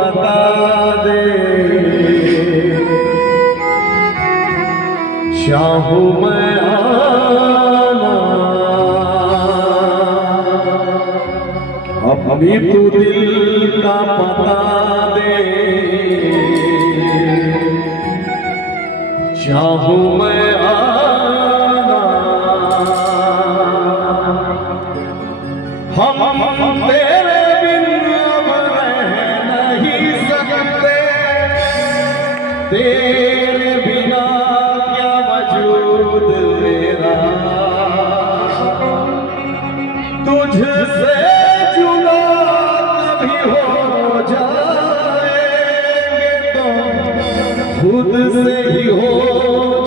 बता दे, चाहूं मैं आना, अपनी तू दिल का पता दे, चाहूं मैं आना। हम तेरे बिन अब रह नहीं सकते, तेरे बिना क्या वजूद मेरा, तुझसे जुदा कभी हो जाएंगे तो खुद से ही हो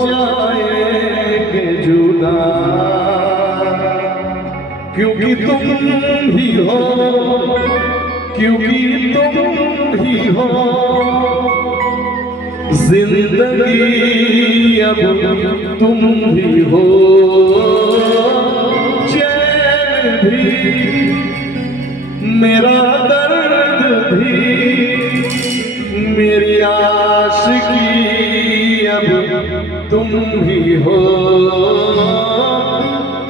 जाएंगे जुदा, क्योंकि तुम ही हो, क्योंकि तुम ही हो जिंदगी, अब तुम भी हो चैन भी, मेरा दर्द भी, मेरी आशिकी, अब तुम भी हो,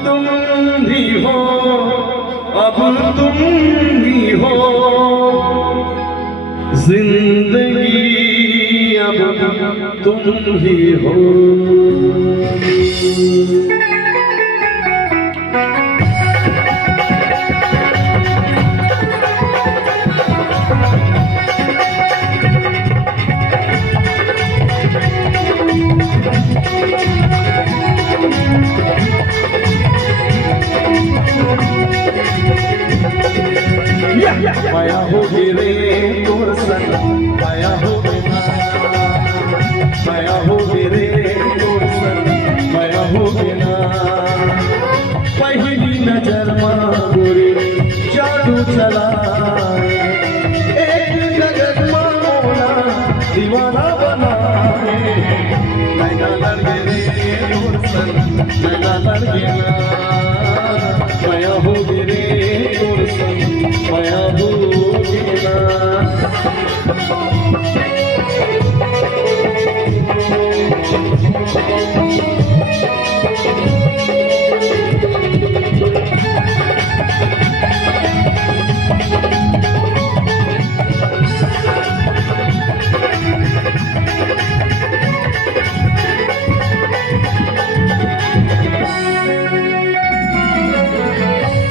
तुम भी हो, अब तुम भी हो जिंदगी, अब तुम ही हो। माया हो गिरे तोर संग, माया हो बिना, माया हो गिरे तोर संग, माया हो बिना, पहली नजर गोरी जादू चला, एक जगत मोला दीवाना बना, नैना लड़ गिरे तोर संग, नैना लड़ गिरा, माया हो गिरे तोर संग, माया हो गिरा।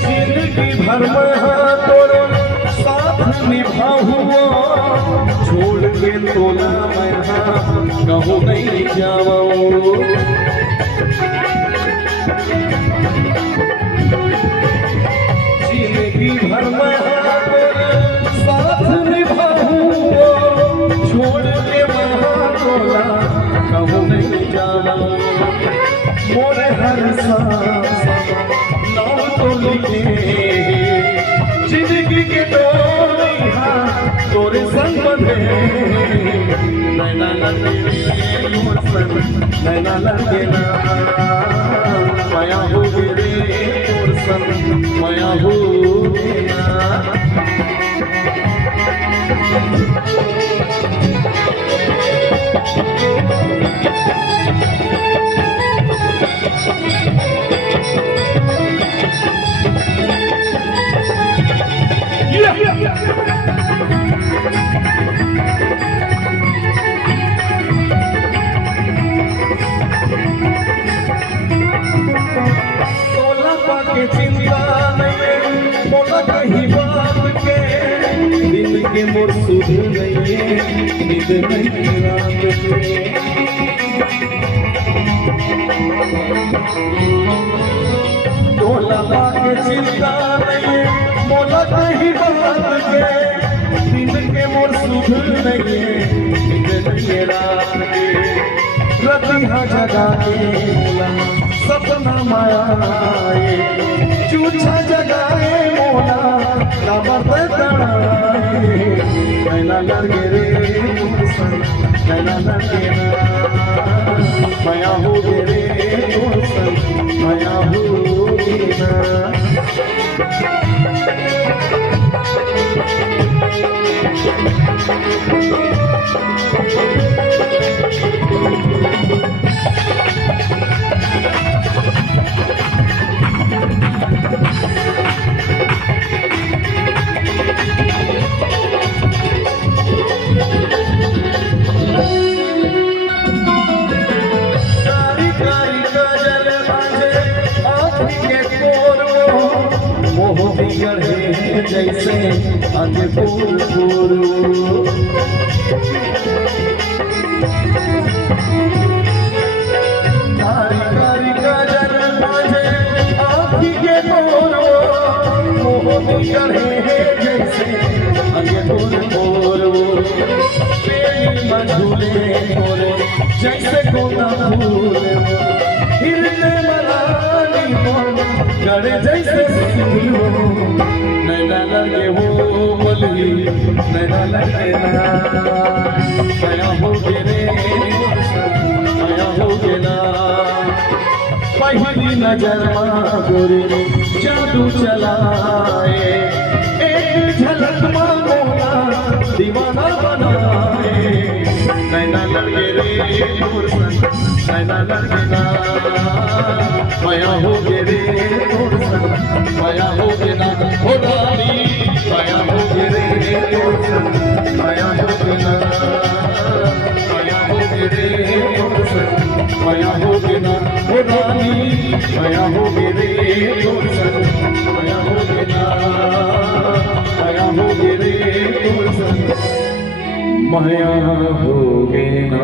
जिंदगी भर में तोरो साथ निभाऊंगा, छोड़ के तो ना मैं कहूँ नहीं जाऊँ, जिंदगी भर में साथ निभाऊंगा, छोड़ के मैं तो ना कहूँ नहीं जाऊँ, मोरे हर सांस नाम तो लिखे, जिंदगी के डोरिया तोरे संग बंधे, नैना लगे मोर संग, नैना लगे ना, माया हो गिरे तोर संग, माया हो गिरा। के चिंता नहीं मोला कहीं बात के, दिन के मोर सुध नहीं नींद नहीं रात के, मोला के चिंता नहीं मोला कहीं बात के, दिन के मोर सुध नहीं नींद नहीं रात के, रतिहा जगा के सपना माया चूछा जगाए मोला नमर तड़ाए, नैना लगे रे नैना लगे माया हो गे रे माया हो गे ना। जैसे अंग फूल कारी कारी काजल मुझे आँखी के तोरो मोह चढ़े जैसे अंग फूल झूले मोरे जैसे कोना फूल हिरने मलानी मोर गड़े जैसे फूलो नैना लगे वो बोली नैना लगे ना माया हो गे माया हो गे ना पहली नजर गोरी जादू चलाए एक झलक मोला दीवाना बनाए नैना लगे रे मोर संग नैना लगे ना माया हो गे रे मोर संग माया हो गे ना हो रानी माया हो गे रे मोर संग माया हो गे ना माया हो गे रे मोर संग माया हो गे ना हो रानी माया हो गे रे मोर संग माया हो गे ना माया हो गे रे मोर संग माया हो गे ना